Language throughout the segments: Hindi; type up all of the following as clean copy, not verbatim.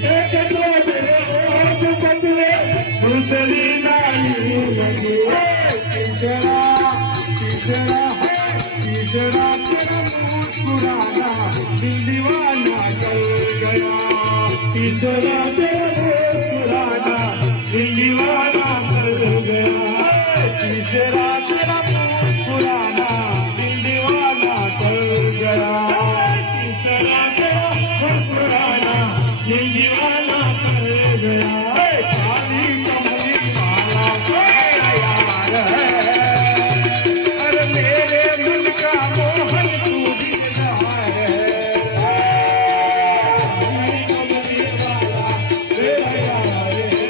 एक तो तेरे होठ पतले दूसरी नाली लगी तीसरा तीसरा तीसरा तेरा मुस्कुराना दिल दीवाना चल गया तीसरा तेरा मुस्कुराना दिल दीवाना चल गया तीसरा तेरा मुस्कुराना दिल दीवाना चल गया तीसरा तेरा मुस्कुराना दिल दीवाना चल गया काली कमली वाला तेरा यार है अरे मेरे मन का मोहन तू दिलदार है काली कमली वाला तेरा यार है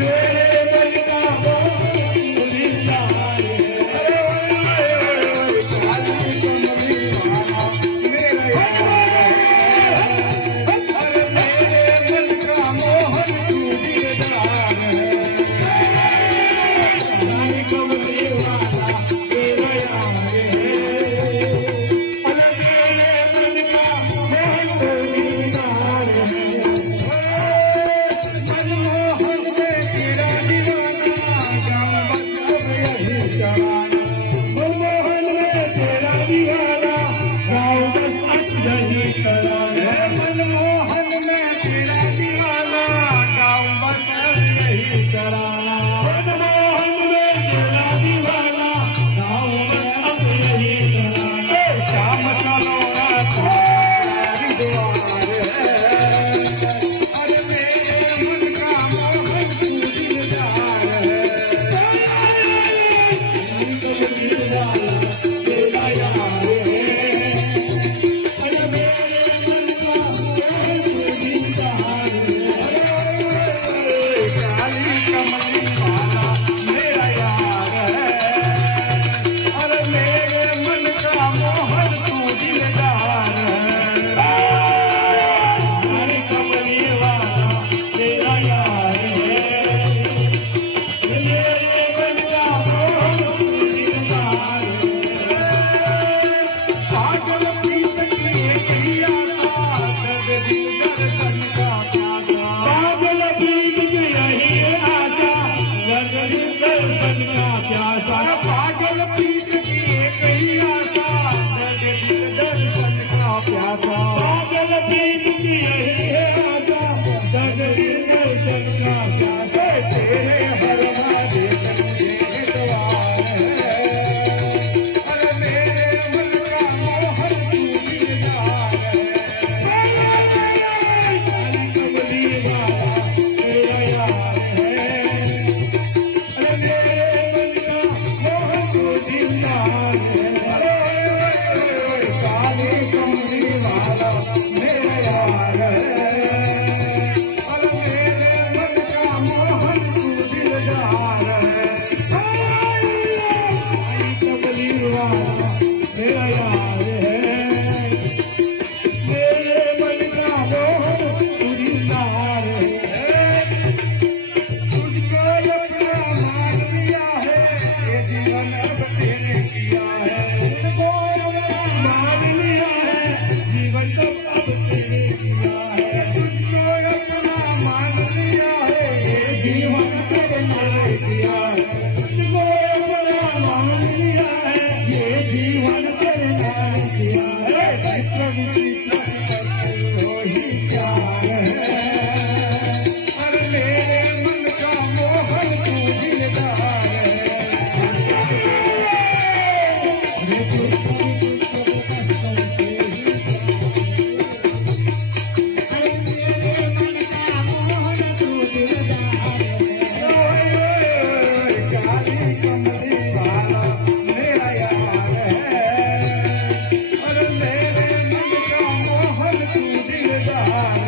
मेरे मन का मोहन तू दिलदार है काली कमली वाला मेरा यार है अरे मेरे मन का मोहन तू दिलदार है काली कमली वाला तेरा यार है अरे मेरे मन का मोहन तू दिलदार है मनमोहन में तेरा दीवाना गाँव बस अब यही चराना मनमोहन में तेरा दीवाना गाँव बस अब यही चराना मनमोहन में तेरा दीवाना गाँव बस अब यही चराना मनमोहन में तेरा दीवाना गाँव बस अब यही चराना श्याम सलोना तुम्हारी द्वार है अरे मेरे मन का मोहन तू दिलदार है कमली वाला तेरा यार है अरे मेरे मन का मोहन तू दिलदार है काली कमली वाला मेरा यार है अरे मेरे मन का मोहन तू दिलदार है काली कमली वाला तेरा यार है मेरे मन का मोहन तू दिलदार है पागल प्रीत की किया था दर्द दिल दर्शन का प्यासा पागल प्रीत की यही आजा दर्द दिल दर्शन का प्यासा पागल प्रीत की यही आजा दर्द दिल दर्शन का प्यासा पागल प्रीत की यही आजा दर्द दिल दर्शन का प्यासा तेरे हर वादे मेरे द्वार है अरे मेरे मन का मोहन तू दिलदार है काली कमली वाला तेरा यार है अरे मेरे मन का मोहन तू दिलदार है काली कमली वाला मेरा यार है अरे मेरे मन का मोहन तू दिलदार है काली कमली वाला मेरा यार है मेरे मन का मोहन तू दिलदार है तुझको अपना मान लिया है ये जीवन अब तेरे किया है तुझको अपना मान लिया है जीवन अब तेरे किया है तुझको अपना मान लिया है ये जीवन अब तेरे किया है तुझको अपना मान लिया है ये जीवन तेरे नाम किया है विचित्र वही प्यार है अरे मेरे मन का मोहन तू दिलदार काली कमली वाला मेरा यार है अरे मेरे मन का मोहन तू दिलदार